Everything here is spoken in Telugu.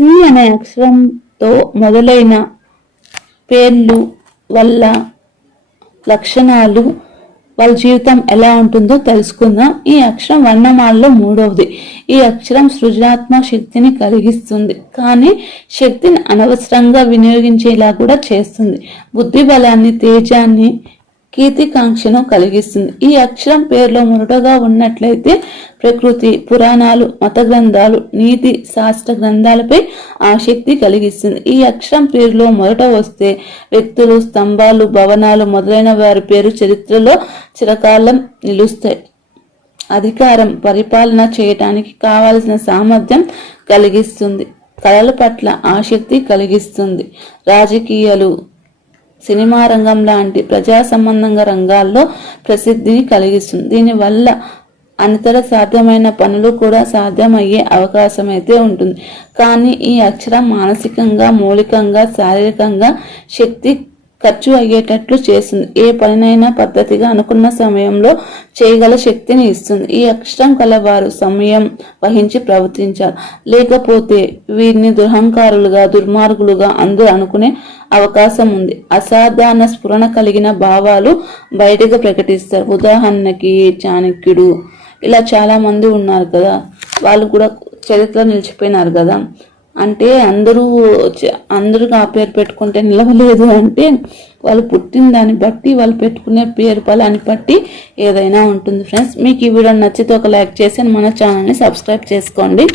సి అనే అక్షరంతో మొదలైన పేర్లు వల్ల లక్షణాలు వాళ్ళ జీవితం ఎలా ఉంటుందో తెలుసుకుందాం. ఈ అక్షరం వర్ణమాలలో మూడవది. ఈ అక్షరం సృజనాత్మక శక్తిని కలిగిస్తుంది. కానీ శక్తిని అనవసరంగా వినియోగించేలా కూడా చేస్తుంది. బుద్ధి బలాన్ని తేజాన్ని కీర్తికాంక్షను కలిగిస్తుంది. ఈ అక్షరం పేరులో మురుడగా ఉన్నట్లయితే ప్రకృతి పురాణాలు మత గ్రంథాలు నీతి శాస్త్ర గ్రంథాలపై ఆసక్తి కలిగిస్తుంది. ఈ అక్షరం పేరులో మొదట వస్తే వ్యక్తులు స్తంభాలు భవనాలు మొదలైన వారి పేరు చరిత్రలో చిరకాలం నిలుస్తాయి. అధికారం పరిపాలన చేయటానికి కావలసిన సామర్థ్యం కలిగిస్తుంది. కళల పట్ల ఆసక్తి కలిగిస్తుంది. రాజకీయాలు సినిమా రంగం లాంటి ప్రజా సంబంధంగా రంగాల్లో ప్రసిద్ధిని కలిగిస్తుంది. దీనివల్ల అనితర సాధ్యమైన పనులు కూడా సాధ్యమయ్యే అవకాశం అయితే ఉంటుంది. కానీ ఈ అక్షరం మానసికంగా మౌలికంగా శారీరకంగా శక్తి ఖర్చు అయ్యేటట్లు చేస్తుంది. ఏ పనినైనా పద్ధతిగా అనుకున్న సమయంలో చేయగల శక్తిని ఇస్తుంది. ఈ అక్షరం కలవారు సమయం వహించి ప్రవర్తించాలి. లేకపోతే వీరిని దురహంకారులుగా దుర్మార్గులుగా అందరూ అనుకునే అవకాశం ఉంది. అసాధారణ స్ఫురణ కలిగిన భావాలు బయటకు ప్రకటిస్తారు. ఉదాహరణకి చాణక్యుడు? ఇలా చాలా మంది ఉన్నారు కదా. వాళ్ళు కూడా చరిత్ర నిలిచిపోయినారు కదా. అంటే అందరూ అందరూ ఆ పేరు పెట్టుకుంటే నిలవలేదు అంటే వాళ్ళు పుట్టిన దాన్ని బట్టి వాళ్ళు పెట్టుకునే పేరు ఫలాన్ని బట్టి ఏదైనా ఉంటుంది ఫ్రెండ్స్. మీకు ఈ వీడియో నచ్చితే ఒక లైక్ చేసి మన ఛానల్ని సబ్స్క్రైబ్ చేసుకోండి.